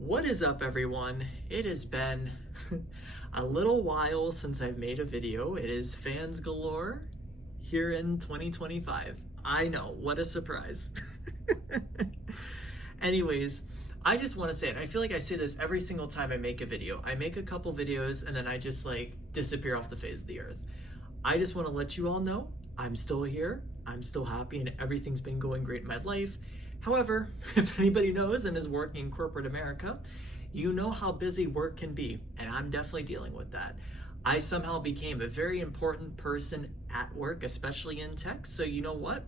What is up, everyone? It has been a little while since I've made a video. It is fans galore here in 2025. I know, what a surprise. Anyways, I just want to say it. I feel like I say this every single time I make a video. I make a couple videos and then I just like disappear off the face of the earth. I just want to let you all know I'm still here. I'm still happy and everything's been going great in my life. However, if anybody knows and is working in corporate America, you know how busy work can be, and I'm definitely dealing with that. I somehow became a very important person at work, especially in tech. So you know what?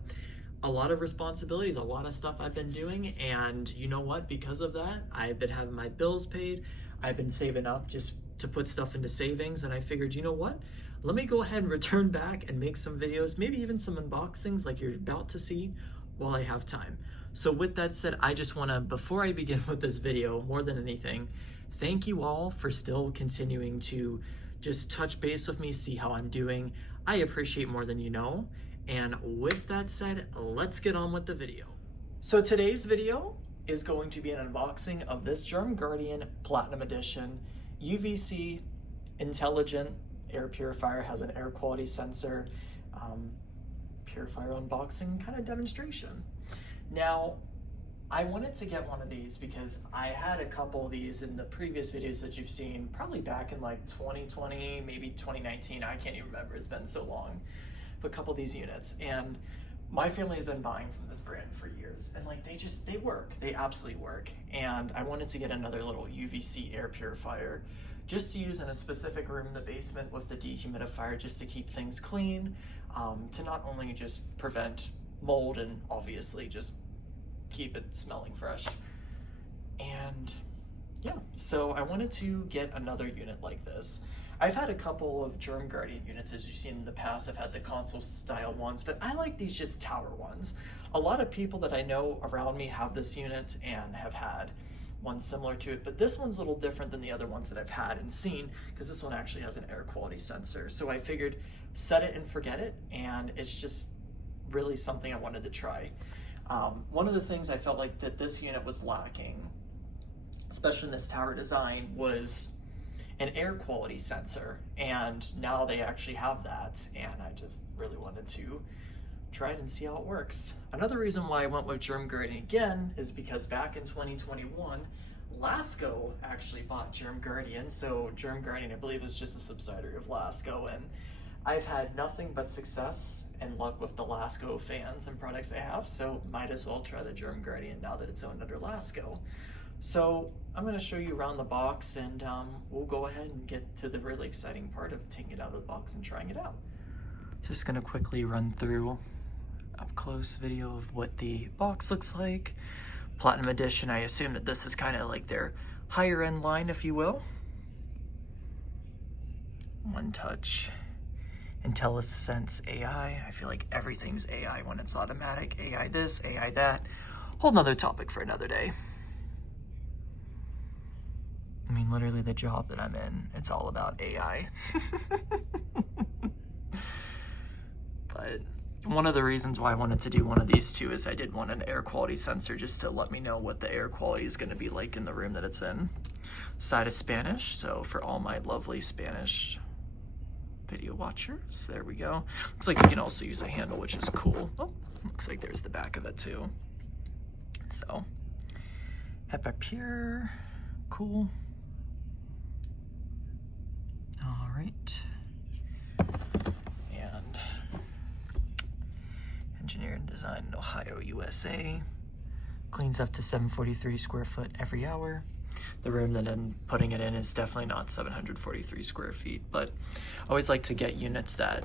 A lot of responsibilities, a lot of stuff I've been doing, and you know what? Because of that, I've been having my bills paid. I've been saving up just to put stuff into savings, and I figured, you know what? Let me go ahead and return back and make some videos, maybe even some unboxings like you're about to see while I have time. So with that said, I just want to, before I begin with this video, more than anything, thank you all for still continuing to just touch base with me, see how I'm doing. I appreciate more than you know. And with that said, let's get on with the video. So today's video is going to be an unboxing of this Germguardian Platinum Edition UVC intelligent air purifier. Has an air quality sensor, purifier unboxing kind of demonstration. Now, I wanted to get one of these because I had a couple of these in the previous videos that you've seen, probably back in like 2020, maybe 2019, I can't even remember, it's been so long, a couple of these units. And my family has been buying from this brand for years, and like they work, they absolutely work. And I wanted to get another little UVC air purifier just to use in a specific room in the basement with the dehumidifier, just to keep things clean, to not only just prevent mold and obviously just keep it smelling fresh. And yeah, so I wanted to get another unit like this. I've had a couple of Germguardian units, as you've seen in the past. I've had the console style ones, but I like these just tower ones. A lot of people that I know around me have this unit and have had one similar to it, but this one's a little different than the other ones that I've had and seen, because this one actually has an air quality sensor. So I figured set it and forget it, and it's just really something I wanted to try. One of the things I felt like that this unit was lacking, especially in this tower design, was an air quality sensor, and now they actually have that, and I just really wanted to try it and see how it works. Another reason why I went with Germguardian again is because back in 2021, Lasko actually bought Germguardian. So Germguardian, I believe, is just a subsidiary of Lasko, and I've had nothing but success and luck with the Lasko fans and products I have, so might as well try the Germguardian now that it's owned under Lasko. So I'm going to show you around the box, and we'll go ahead and get to the really exciting part of taking it out of the box and trying it out. Just going to quickly run through up close video of what the box looks like. Platinum Edition, I assume that this is kind of like their higher end line, if you will. One touch. Intellisense AI. I feel like everything's AI when it's automatic. AI this, AI that. Whole nother topic for another day. I mean, literally the job that I'm in, it's all about AI. But one of the reasons why I wanted to do one of these two is I did want an air quality sensor just to let me know what the air quality is going to be like in the room that it's in. Side is Spanish, so for all my lovely Spanish video watchers, there we go. Looks like you can also use a handle, which is cool. Oh, looks like there's the back of it too. So, Airpurifier, cool. All right. And engineered and designed in Ohio, USA. Cleans up to 743 square foot every hour. The room that I'm putting it in is definitely not 743 square feet, but I always like to get units that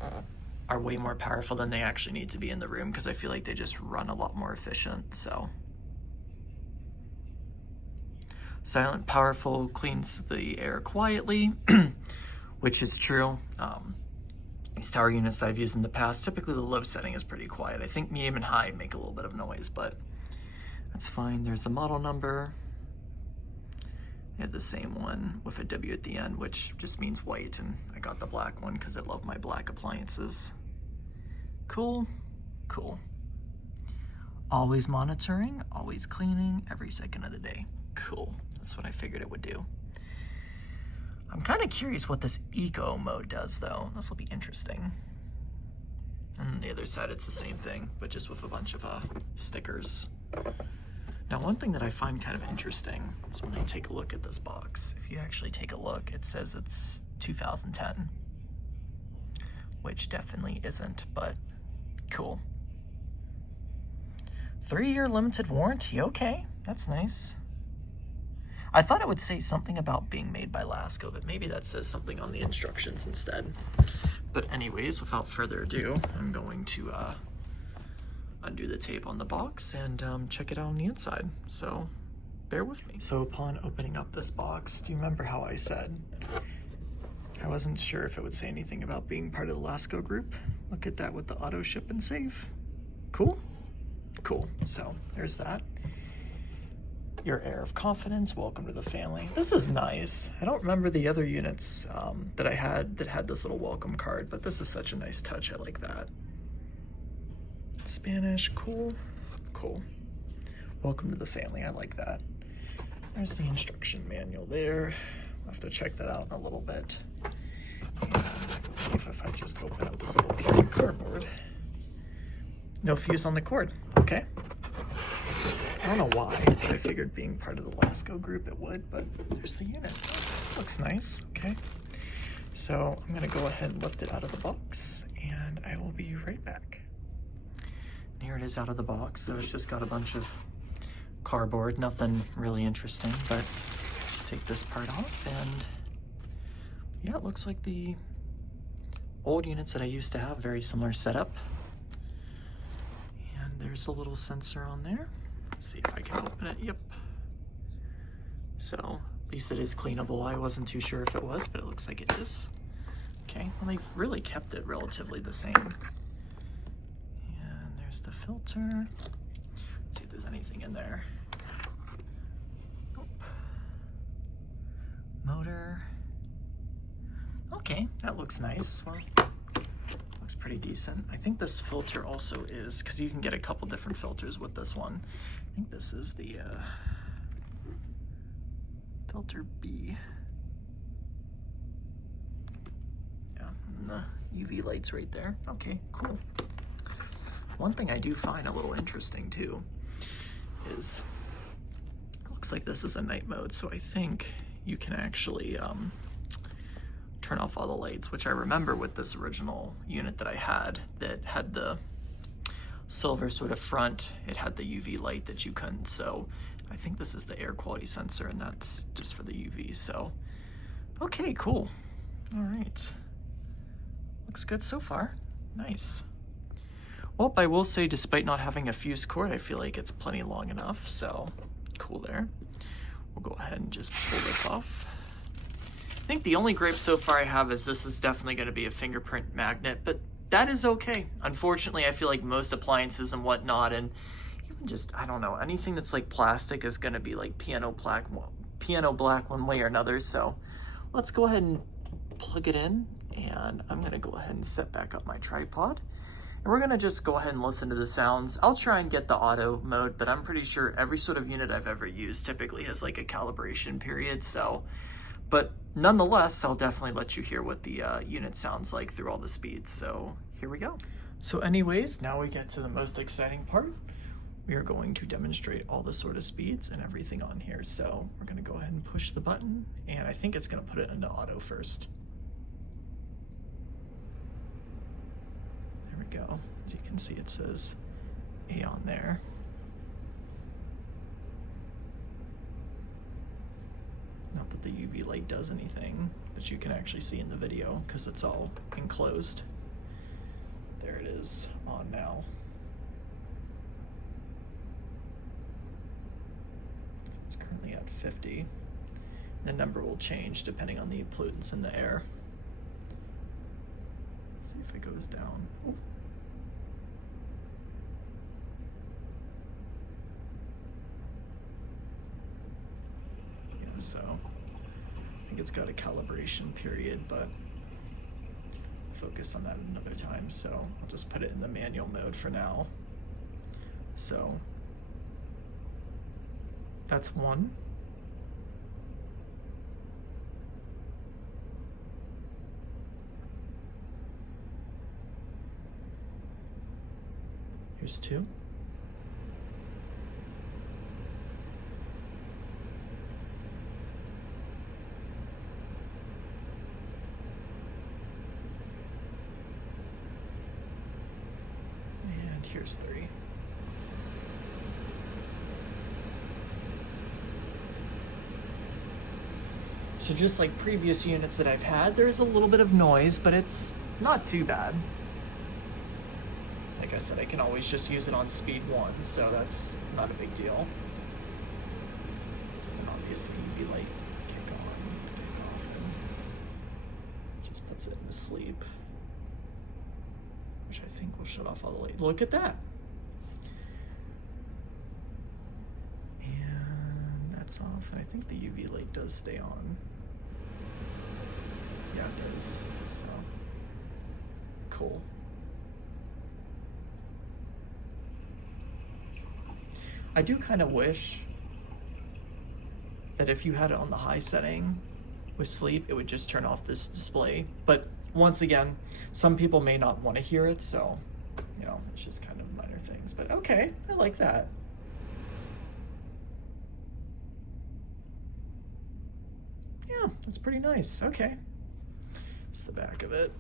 are way more powerful than they actually need to be in the room, because I feel like they just run a lot more efficient. So silent, powerful, cleans the air quietly, which is true. These tower units that I've used in the past, typically the low setting is pretty quiet. I think medium and high make a little bit of noise, but that's fine. There's the model number. I had the same one with a W at the end, which just means white, and I got the black one because I love my black appliances. Cool, cool. Always monitoring, always cleaning, every second of the day. Cool, that's what I figured it would do. I'm kind of curious what this eco mode does though. This will be interesting. And on the other side it's the same thing, but just with a bunch of stickers. Now one thing that I find kind of interesting is when I take a look at this box, if you actually take a look, it says it's 2010, which definitely isn't, but cool. 3-year limited warranty, okay, that's nice. I thought it would say something about being made by Lasko, but maybe that says something on the instructions instead. But anyways, without further ado, I'm going to undo the tape on the box and check it out on the inside. So bear with me. So upon opening up this box, do you remember how I said I wasn't sure if it would say anything about being part of the Lasko group? Look at that with the auto ship and save. Cool? Cool. So there's that. Your air of confidence, welcome to the family. This is nice. I don't remember the other units that I had that had this little welcome card, but this is such a nice touch. I like that. Spanish, cool, cool. Welcome to the family, I like that. There's the instruction manual there. I'll have to check that out in a little bit. And I believe if I just open up this little piece of cardboard, no fuse on the cord, okay. I don't know why, but I figured being part of the Lasko group it would, but there's the unit. Looks nice, okay. So I'm gonna go ahead and lift it out of the box and I will be right back. And here it is out of the box. So it's just got a bunch of cardboard, nothing really interesting, but just take this part off and yeah, it looks like the old units that I used to have, very similar setup. And there's a little sensor on there. Let's see if I can open it. Yep. So at least it is cleanable. I wasn't too sure if it was, but it looks like it is. Okay, well they've really kept it relatively the same. And there's the filter. Let's see if there's anything in there. Nope. Motor. Okay, that looks nice. Well, looks pretty decent. I think this filter also is, because you can get a couple different filters with this one. I think this is the filter B. Yeah, and the UV lights right there. Okay, cool. One thing I do find a little interesting too is it looks like this is a night mode, so I think you can actually turn off all the lights, which I remember with this original unit that I had that had the silver sort of front, it had the UV light that you couldn't. So I think this is the air quality sensor and that's just for the UV. So okay, cool. All right, looks good so far. Nice. Well, I will say, despite not having a fuse cord, I feel like it's plenty long enough, so cool there. We'll go ahead and just pull this off. I think the only gripe so far I have is this is definitely going to be a fingerprint magnet, but that is okay. Unfortunately, I feel like most appliances and whatnot, and even just, I don't know, anything that's like plastic is going to be like piano black one way or another. So let's go ahead and plug it in, and I'm going to go ahead and set back up my tripod. And we're gonna just go ahead and listen to the sounds. I'll try and get the auto mode, but I'm pretty sure every sort of unit I've ever used typically has like a calibration period, so. But nonetheless, I'll definitely let you hear what the unit sounds like through all the speeds, so here we go. So anyways, now we get to the most exciting part. We are going to demonstrate all the sort of speeds and everything on here. So we're gonna go ahead and push the button, and I think it's gonna put it into auto first. There we go. As you can see, it says A on there. Not that the UV light does anything, but you can actually see in the video because it's all enclosed. There it is on now. It's currently at 50. The number will change depending on the pollutants in the air. Let's see if it goes down. Ooh. So I think it's got a calibration period, but focus on that another time. So I'll just put it in the manual mode for now. So that's 1, There's 2. And here's 3. So just like previous units that I've had, there's a little bit of noise, but it's not too bad. Like I said, I can always just use it on speed 1, so that's not a big deal. And obviously UV light kick on, kick off, and just puts it into sleep. Which I think will shut off all the light. Look at that. And that's off, and I think the UV light does stay on. Yeah, it does. So, cool. I do kind of wish that if you had it on the high setting with sleep, it would just turn off this display. But once again, some people may not want to hear it, so, you know, it's just kind of minor things. But okay, I like that. Yeah, that's pretty nice. Okay. It's the back of it.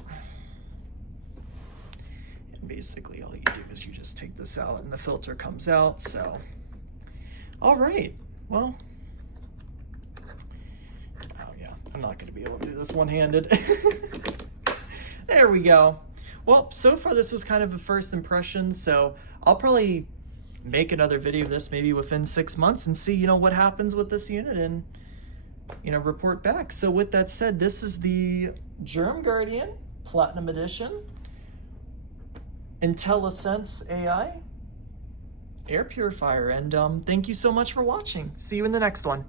And basically all you do is you just take this out and the filter comes out, so. All right, well. Oh yeah, I'm not gonna be able to do this one-handed. There we go. Well, so far this was kind of a first impression, so I'll probably make another video of this maybe within 6 months and see, you know, what happens with this unit and, you know, report back. So with that said, this is the Germguardian Platinum Edition Intellisense AI Air Purifier, and thank you so much for watching. See you in the next one.